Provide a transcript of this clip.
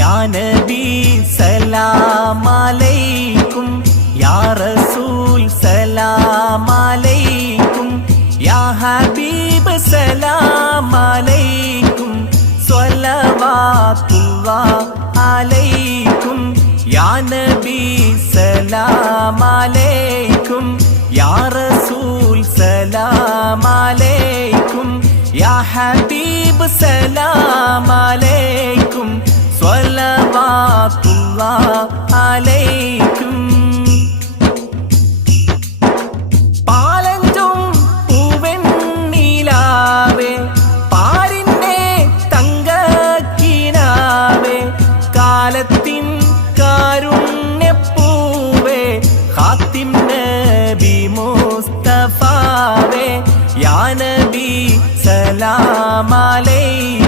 യാ നബി സലാം അലൈക്കും, യാ റസൂൽ സലാം അലൈക്കും, യാ ഹബീബ് സലാം അലൈക്കും, സ്വലവാത്തുല്ലാഹ് അലൈക്കും. യാ നബി സലാം അലൈക്കും, യാ റസൂൽ സലാം അലൈക്കും, യാ ഹബീബ് സലാം അലൈക്കും, സ്വലവാത്തുല്ലാഹ് അലൈക്കും. പാലഞ്ചും പൂവെണ്ണിലാവേ, പാരിന്റെ തങ്കക്കിനാവേ, കാലത്തിൻ കാരുണ്യപ്പൂവേ, ഖാത്തിം നബി മുസ്തഫാവേ, യാ നബി സലാം അലൈക്കും.